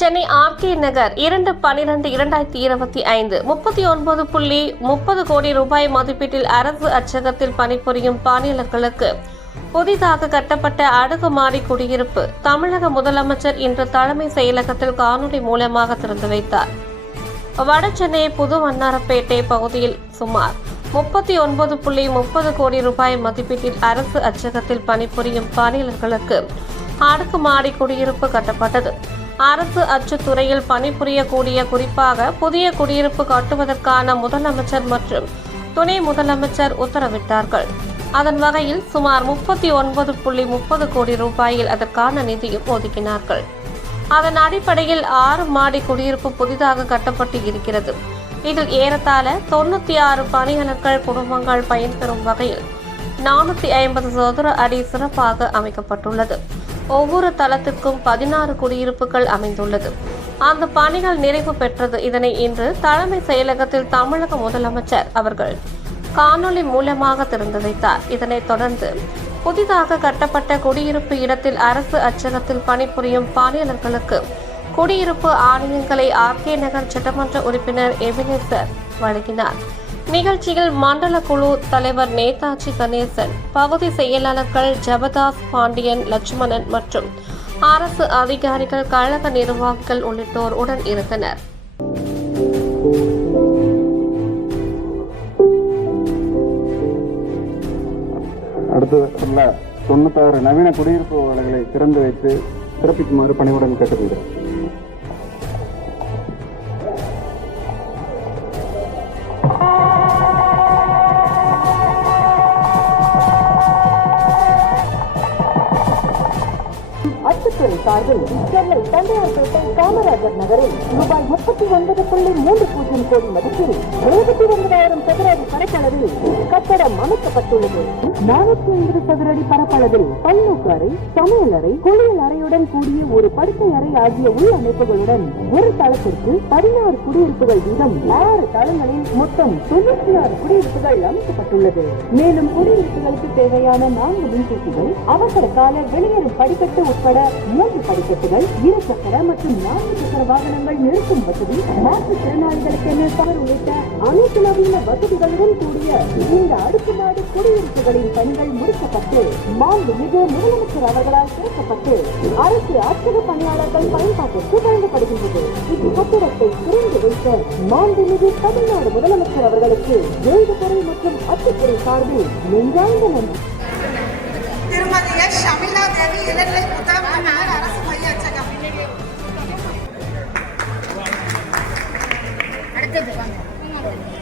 Chennai RK நகர் இரண்டு பனிரெண்டு இரண்டாயிரத்தி இருபத்தி ஐந்து முப்பத்தி ஒன்பது புள்ளி முப்பது கோடி ரூபாய் மதிப்பீட்டில் அரசு அச்சகத்தில் பணிபுரியும் பணியாளர்களுக்கு புதிதாக கட்டப்பட்ட அடுக்குமாடி குடியிருப்பு தமிழக முதலமைச்சர் இன்று தலைமை செயலகத்தில் காணொலி மூலமாக திறந்து வைத்தார். வடசென்னை புது வண்ணாரப்பேட்டை பகுதியில் சுமார் முப்பத்தி ஒன்பது புள்ளி முப்பது கோடி ரூபாய் மதிப்பீட்டில் அரசு அச்சகத்தில் பணிபுரியும் பணியாளர்களுக்கு அடுக்குமாடி குடியிருப்பு கட்டப்பட்டது. அரசு அச்சுத்துறையில் பணிபுரியக்கூடிய குறிப்பாக புதிய குடியிருப்பு கட்டுவதற்கான முதலமைச்சர் மற்றும் துணை முதலமைச்சர் உத்தரவிட்டார்கள். அதன் வகையில் சுமார் முப்பத்தி ஒன்பது புள்ளி முப்பது கோடி ரூபாயில் அதற்கான நிதியும் ஒதுக்கினார்கள். அதன் அடிப்படையில் ஆறு மாடி குடியிருப்பு புதிதாக கட்டப்பட்டு இருக்கிறது. இதில் ஏறத்தாழ தொண்ணூற்றி ஆறு பணியாளர்கள் குடும்பங்கள் பயன்பெறும் வகையில் நானூத்தி ஐம்பது சதுர அடி சிறப்பாக அமைக்கப்பட்டுள்ளது. ஒவ்வொரு தளத்திற்கும் பதினாறு குடியிருப்புகள் அமைந்துள்ளது. அந்த பணிகள் நிறைவு பெற்றது. இதனை இன்று தலைமை செயலகத்தில் தமிழக முதலமைச்சர் அவர்கள் காணொலி மூலமாக திறந்து வைத்தார் இதனைத் தொடர்ந்து புதிதாக கட்டப்பட்ட குடியிருப்பு இடத்தில் அரசு அச்சகத்தில் பணிபுரியும் பணியாளர்களுக்கு குடியிருப்பு ஆணையங்களை ஆர்கே நகர் சட்டமன்ற உறுப்பினர் எபினேசர் வழங்கினார். நிகழ்ச்சியில் மண்டல குழு தலைவர் நேதாஜி கணேசன் பகுதி செயலாளர்கள் ஜபதாஸ் பாண்டியன் லட்சுமணன் மற்றும் அரசு அதிகாரிகள் கழக நிர்வாகிகள் உள்ளிட்டோர் உடன் இருந்தனர். அடுத்து தொண்ணூத்தாறு நவீன குடியிருப்பு வேலைகளை திறந்து வைத்து சிறப்பிக்குமாறு பணிவுடன் கேட்டுக்கொள்கிறேன். அச்சுத்துறை சார்பில் சென்னை தண்டையார்பேட்டை காமராஜர் நகரில் ரூபாய் முப்பத்தி ஒன்பது புள்ளி மூன்று பூஜ்ஜியம் கோடி மதிப்பில் எழுபத்தி ஒன்பதாயிரம் சதுரடி பரப்பளவில் கட்டடம் அமைக்கப்பட்டுள்ளது. நானூற்றி ஐம்பது சதுரடி பரப்பளவில் பல்நோக்கு அறை சமையலறை குளியல் அறையுடன் கூடிய ஒரு படுக்கை அறை ஆகிய உள்ளமைப்புகளுடன் ஒரு தளத்திற்கு பதினாறு குடியிருப்புகள் வீதம் ஆறு தளங்களில் மொத்தம் தொண்ணூற்றி ஆறு குடியிருப்புகள் அமைக்கப்பட்டுள்ளது. மேலும் குடியிருப்புகளுக்கு தேவையான நான்கு மின்தூக்கிகள் அவசர கால வெளியேறும் படிக்கட்டு உட்பட மூன்று படிக்கட்டுகள் இரு சக்கர மற்றும் நான்கு சக்கர வாகனங்கள் நிறுத்தும் வசதி மாற்றுத்திறனாளிகளுக்கென தவறு உள்ளிட்ட அனைத்து நவீன வசதிகளுடன் கூடிய இந்த அடுக்குமாடி குடியிருப்புகளின் பணிகள் முடிக்கப்பட்டு மாண்புமிகு முதலமைச்சர் அவர்களால் திறக்கப்பட்டு அரசு அச்சக பணியாளர்கள் பயன்பாட்டிற்கு வழங்கப்படுகின்றது இக்கட்டிடத்தை திறந்து வைத்த மாண்புமிகு தமிழ்நாடு முதலமைச்சர் அவர்களுக்கு எழுதுத்துறை மற்றும் அச்சுத்துறை சார்பில் நெஞ்சார்ந்த நன்றி திருமதி எஸ் ஷமிலா தேவி இளநிலை புத்தகம் நகர் அரசு மைய அச்சகம். அடுத்தது வாங்க.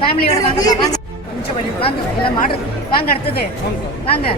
ஃபேமிலியோட வாங்க வாங்க கொஞ்சம் மாடு வாங்க அடுத்தது வாங்க